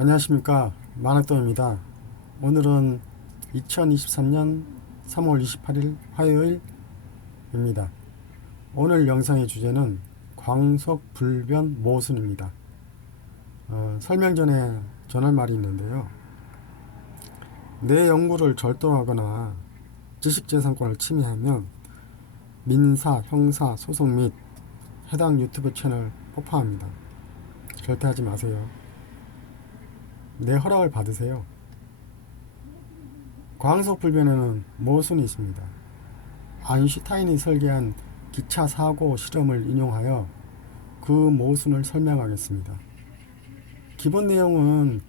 안녕하십니까, 만학도입니다. 오늘은 2023년 3월 28일 화요일입니다. 오늘 영상의 주제는 광속불변 모순입니다. 설명 전에 전할 말이 있는데요. 내 연구를 절도하거나 지식재산권을 침해하면 민사, 형사, 소송 및 해당 유튜브 채널 폭파합니다. 절대 하지 마세요. 내 허락을 받으세요. 광속불변에는 모순이 있습니다. 아인슈타인이 설계한 기차 사고 실험을 인용하여 그 모순을 설명하겠습니다. 기본 내용은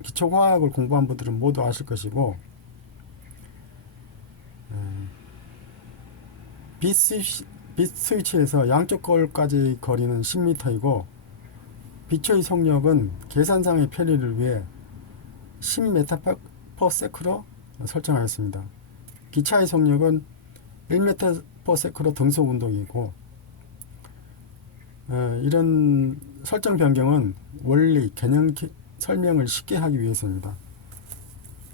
기초과학을 공부한 분들은 모두 아실 것이고, 빛 스위치에서 양쪽 거울까지 거리는 10m이고 빛의 속력은 계산상의 편리를 위해 10m/s로 설정하였습니다. 기차의 속력은 1m/s로 등속 운동이고, 이런 설정 변경은 원리, 개념 설명을 쉽게 하기 위해서입니다.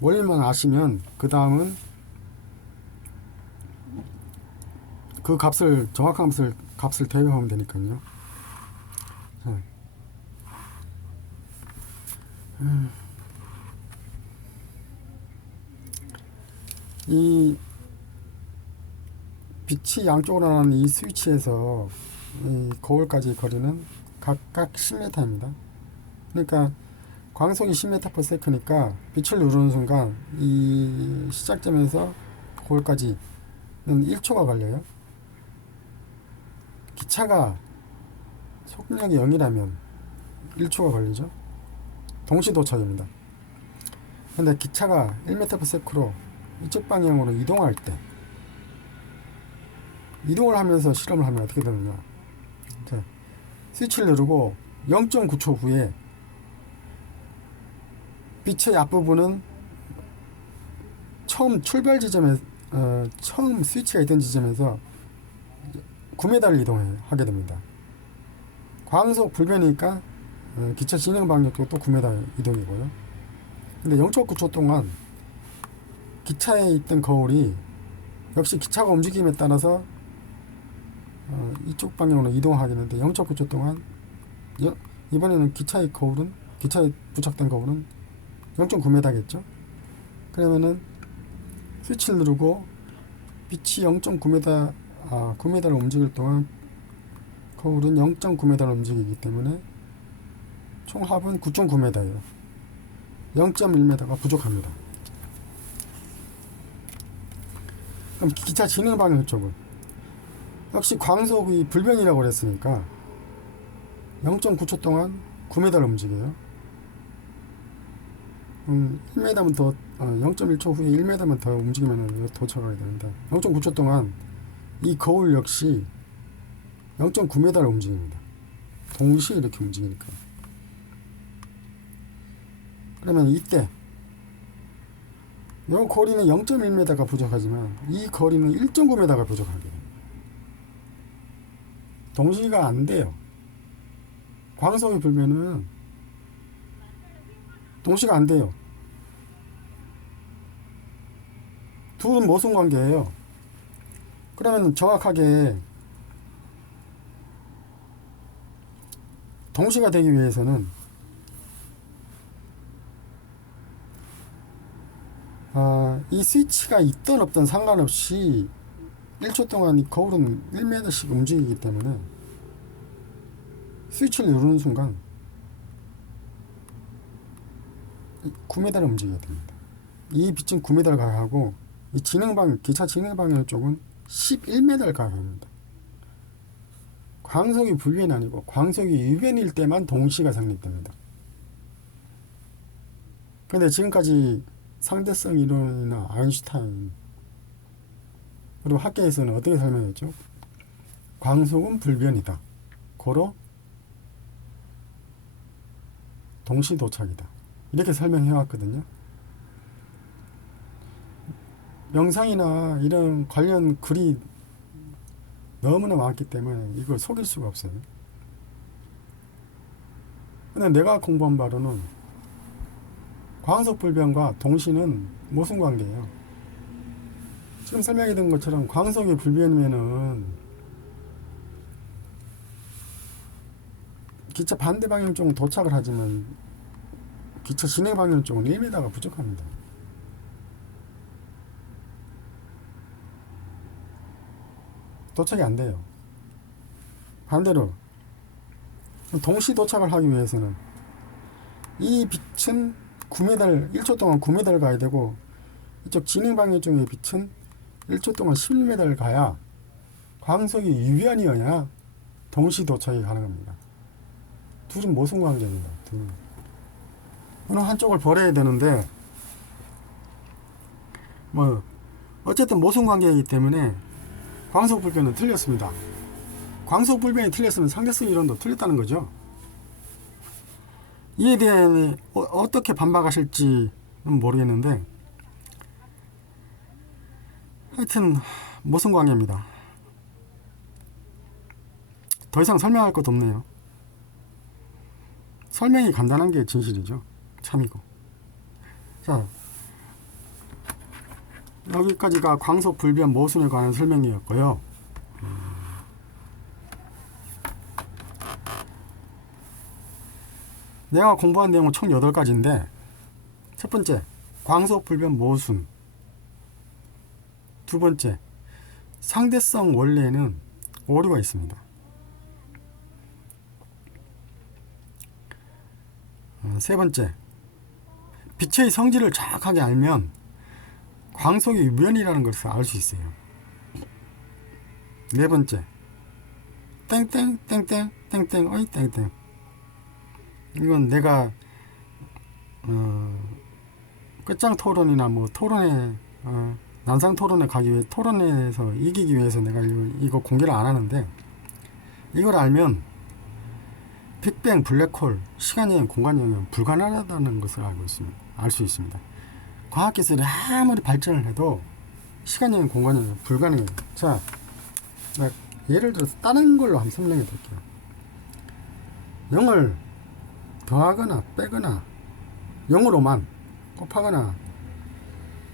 원리만 아시면 그 다음은 그 값을, 정확한 값을 대입하면 되니까요. 이 빛이 양쪽으로 나는 이 스위치에서 이 거울까지 거리는 각각 10m입니다. 그러니까 광속이 10m/s니까 빛을 누르는 순간 이 시작점에서 거울까지는 1초가 걸려요. 기차가 속력이 0이라면 1초가 걸리죠. 동시 도착입니다. 근데 기차가 1m/s로 이쪽 방향으로 이동할 때, 이동을 하면서 실험을 하면 어떻게 되느냐. 자, 스위치를 누르고 0.9초 후에 빛의 앞부분은 처음 출발 지점에, 처음 스위치가 있던 지점에서 9m를 이동하게 됩니다. 광속 불변이니까 기차 진행 방향도 또 9m 이동이고요. 근데 0.9초 동안 기차에 있던 거울이 역시 기차가 움직임에 따라서 이쪽 방향으로 이동하겠는데 0.9초 동안 이번에는 기차에 부착된 거울은 0.9m겠죠. 그러면은 스위치를 누르고 빛이 0.9m, 9m를 움직일 동안 거울은 0.9m를 움직이기 때문에 총 합은 9.9m예요. 0.1m가 부족합니다. 그럼 기차 진행 방향 쪽은 역시 광속이 불변이라고 그랬으니까 0.9초 동안 9m를 움직여요. 1m만 더, 0.1초 후에 1m만 더 움직이면 도착하게 되는데 0.9초 동안 이 거울 역시 0.9m를 움직입니다. 동시에 이렇게 움직이니까. 그러면 이때 이 거리는 0.1m가 부족하지만 이 거리는 1.9m가 부족하게 됩니다. 동시가 안 돼요. 광속이 불면은 동시가 안 돼요. 둘은 모순 관계예요. 그러면 정확하게 동시가 되기 위해서는 이 스위치가 있던 없던 상관없이 1초 동안 이 거울은 1m씩 움직이기 때문에 스위치를 누르는 순간 9m를 움직여야 됩니다. 이 빛은 9m를 가하고 이 기차 진행 방향 쪽은 11m를 가합니다. 광속이 불변이 아니고 광속이 유변일 때만 동시가 성립됩니다. 근데 지금까지 상대성 이론이나 아인슈타인 그리고 학계에서는 어떻게 설명했죠? 광속은 불변이다. 고로 동시 도착이다. 이렇게 설명해 왔거든요. 영상이나 이런 관련 글이 너무나 많기 때문에 이걸 속일 수가 없어요. 근데 내가 공부한 바로는 광속 불변과 동시는 모순 관계예요. 지금 설명해 드린 것처럼 광속이 불변이면은 기차 반대 방향 쪽은 도착을 하지만 기차 진행 방향 쪽은 1m가 부족합니다. 도착이 안 돼요. 반대로 동시 도착을 하기 위해서는 이 빛은 9m, 1초 동안 9m를 가야 되고 이쪽 진행 방향 쪽의 빛은 1초 동안 11m를 가야 광속이 유변이어야 동시 도착이 가능합니다. 둘은 모순 관계입니다. 둘은. 어느 한쪽을 버려야 되는데 뭐 어쨌든 모순 관계이기 때문에 광속 불변은 틀렸습니다. 광속 불변이 틀렸으면 상대성 이론도 틀렸다는 거죠. 이에 대해 어떻게 반박하실지는 모르겠는데 하여튼 모순 관계입니다. 더 이상 설명할 것도 없네요. 설명이 간단한 게 진실이죠. 참이고. 자, 여기까지가 광속 불변 모순에 관한 설명이었고요. 내가 공부한 내용은 총 8가지인데 첫 번째, 광속 불변 모순. 두 번째, 상대성 원리에는 오류가 있습니다. 세 번째, 빛의 성질을 정확하게 알면 광속이 유변이라는 것을 알 수 있어요. 네 번째, 땡땡 땡땡 땡땡 어이 땡땡. 이건 내가 끝장 토론이나 뭐 토론에 난상 토론에 가기 위해 토론에서 이기기 위해서 내가 이거 공개를 안 하는데 이걸 알면 빅뱅, 블랙홀, 시간여행, 공간여행은 불가능하다는 것을 알고 있습니다. 알 수 있습니다. 과학기술이 아무리 발전을 해도 시간여행, 공간여행은 불가능해요. 자, 예를 들어서 다른 걸로 한번 설명해 드릴게요. 0을 더하거나 빼거나 0으로만 곱하거나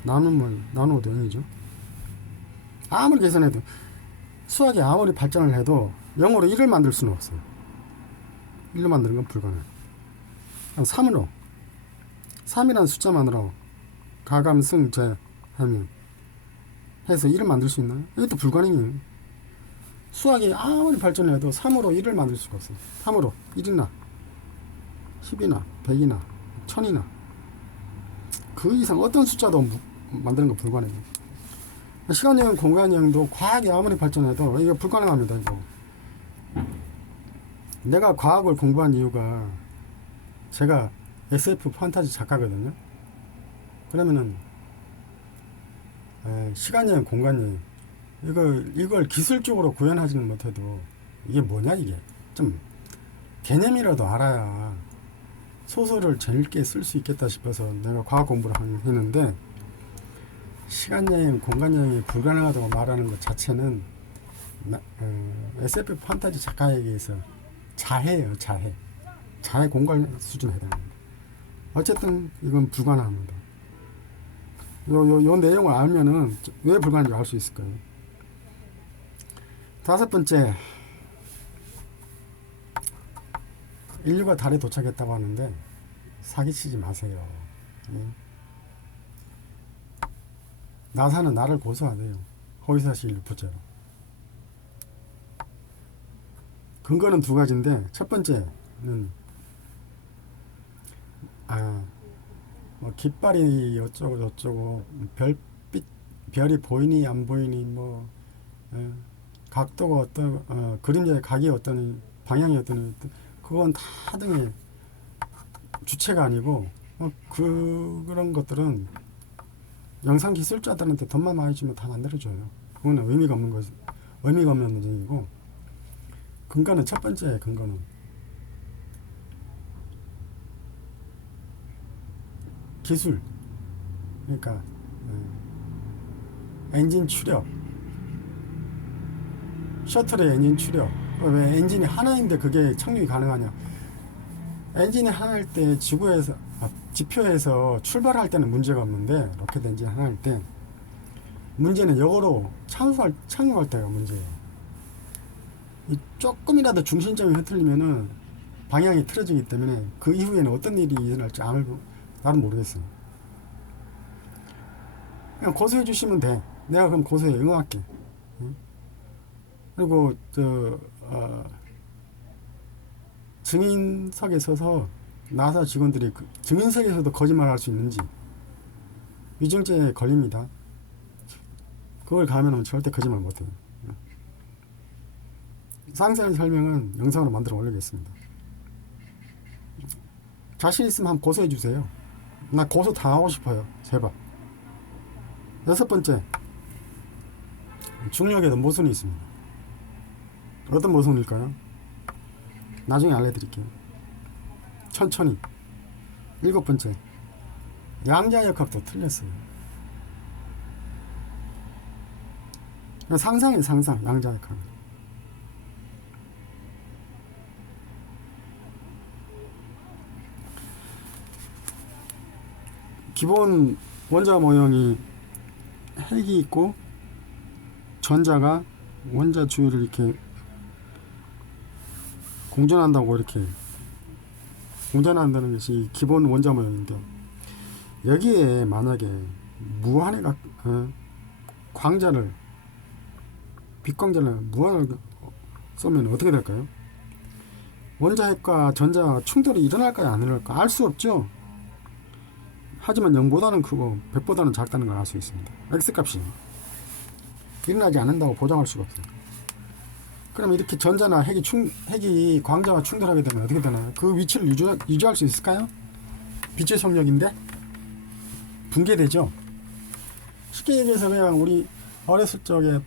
나누어도 0이죠. 아무리 계산해도 수학이 아무리 발전을 해도 0으로 1을 만들 수는 없어요. 1로 만드는 건 불가능해요. 3으로 3이라는 숫자만으로 가감, 승, 재 하면 해서 1을 만들 수 있나요? 이것도 불가능해요. 수학이 아무리 발전해도 3으로 1을 만들 수가 없어요. 3으로 1이나 10이나 100이나 1000이나 그 이상 어떤 숫자도 만드는 거 불가능해요. 시간여행, 공간여행도 과학이 아무리 발전해도 이게 불가능합니다. 이거. 내가 과학을 공부한 이유가 제가 SF 판타지 작가거든요. 그러면은 시간여행, 공간여행 이걸 기술적으로 구현하지는 못해도 이게 뭐냐 이게 좀 개념이라도 알아야 소설을 재밌게 쓸 수 있겠다 싶어서 내가 과학 공부를 했는데 시간여행, 공간여행이 불가능하다고 말하는 것 자체는 SF 판타지 작가에게서 자해예요. 자해 공간 수준에 해당합니다. 어쨌든 이건 불가능합니다. 요 내용을 알면은 왜 불가능한지 알 수 있을 거예요. 다섯 번째, 인류가 달에 도착했다고 하는데 사기치지 마세요. 나사는 나를 고소하네요. 허위사실 유포죄로. 근거는 두 가지인데 첫 번째는 뭐 깃발이 어쩌고 저쩌고 별이 보이니 안 보이니 뭐 각도가 어떤 그림자의 각이 어떤 방향이 어떤 그건 다 등의 주체가 아니고 그런 것들은 영상 기술자들한테 돈만 많이 주면 다 만들어줘요. 그거는 의미가 없는 문제이고 근거는 첫 번째 근거는 기술 그러니까 엔진 추력 셔틀의 엔진 추력 왜 엔진이 하나인데 그게 착륙이 가능하냐 엔진이 하나일 때 지구에서 지표에서 출발할 때는 문제가 없는데 로켓 엔진 하나일 때 문제는 역으로 착륙할 때가 문제예요. 조금이라도 중심점이 흐트리면은 방향이 틀어지기 때문에 그 이후에는 어떤 일이 일어날지 나는 모르겠어요. 그냥 고소해 주시면 돼. 내가 그럼 고소에 응할게. 그리고 증인석에 서서 나사 직원들이 그 증인석에서도 거짓말할 수 있는지 위증죄에 걸립니다. 그걸 가면은 절대 거짓말 못해요. 상세한 설명은 영상으로 만들어 올리겠습니다. 자신 있으면 한번 고소해 주세요. 나 고소 당하고 싶어요. 제발. 6번째, 중력에도 모순이 있습니다. 어떤 모순일까요? 나중에 알려드릴게요. 천천히. 7번째, 양자역학도 틀렸어요. 상상이에요, 상상. 양자역학. 기본 원자 모형이 핵이 있고 전자가 원자 주위를 이렇게 공전한다고 이렇게 공전한다는 것이 기본 원자 모형인데, 여기에 만약에 무한의 광자를 빛광자를 무한을 쏘면 어떻게 될까요? 원자핵과 전자 충돌이 일어날까요, 안 일어날까? 알 수 없죠. 하지만 0보다는 크고 100보다는 작다는 걸 알 수 있습니다. X값이 일어나지 않는다고 보장할 수가 없어요. 그럼 이렇게 전자나 핵이 광자와 충돌하게 되면 어떻게 되나요? 그 위치를 유지할 수 있을까요? 빛의 속력인데 붕괴되죠. 쉽게 얘기해서 그냥 우리 어렸을 적에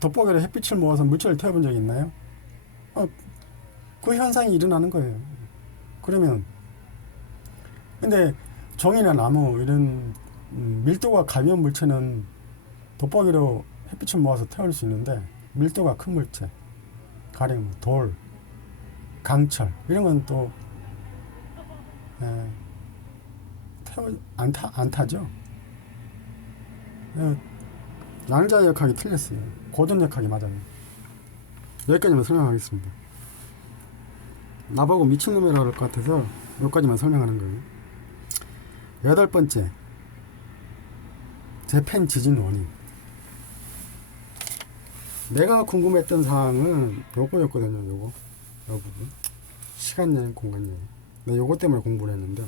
돋보기로 햇빛을 모아서 물체를 태워본 적이 있나요? 그 현상이 일어나는 거예요. 그러면 근데 종이나 나무 이런 밀도가 가벼운 물체는 돋보기로 햇빛을 모아서 태울 수 있는데, 밀도가 큰 물체, 가령 돌, 강철 이런 건 또 안 타죠. 양자역학이 틀렸어요. 고전역학이 맞아요. 여기까지만 설명하겠습니다. 나보고 미친놈이라 그럴 것 같아서 여기까지만 설명하는 거예요. 8번째, 재팬 지진 원인. 내가 궁금했던 사항은 요거였거든요. 요 부분. 시간 여행, 공간 여행. 나 요거 때문에 공부를 했는데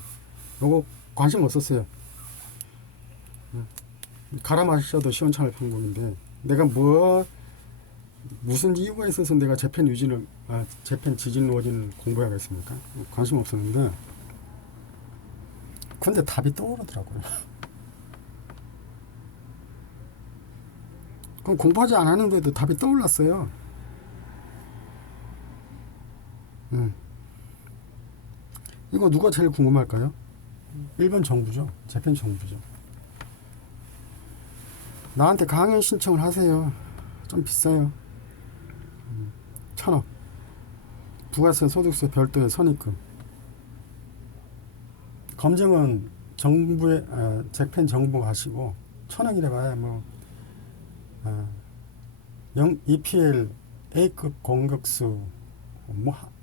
요거 관심 없었어요. 갈아 마셔도 시원찮을 방법인데, 내가 무슨 이유가 있어서 내가 재팬 지진 원인을 공부해야겠습니까? 관심 없었는데, 근데 답이 떠오르더라고요. 그럼 공부하지 않았는데도 답이 떠올랐어요. 이거 누가 제일 궁금할까요? 1번 정부죠. 재팬 정부죠. 나한테 강연 신청을 하세요. 좀 비싸요. 1,000원. 부가세, 소득세 별도의 선입금. 검증은 재팬 정부가 하시고, 1,000원이라 봐야 EPL A급 공격수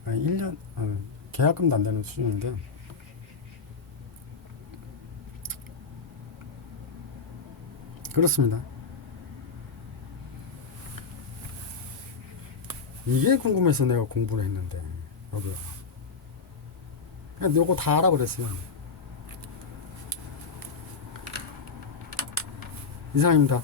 1년 계약금도 안 되는 수준인데, 그렇습니다. 이게 궁금해서 내가 공부를 했는데, 여기 그냥 요거 다 알아버렸어요. 이상입니다.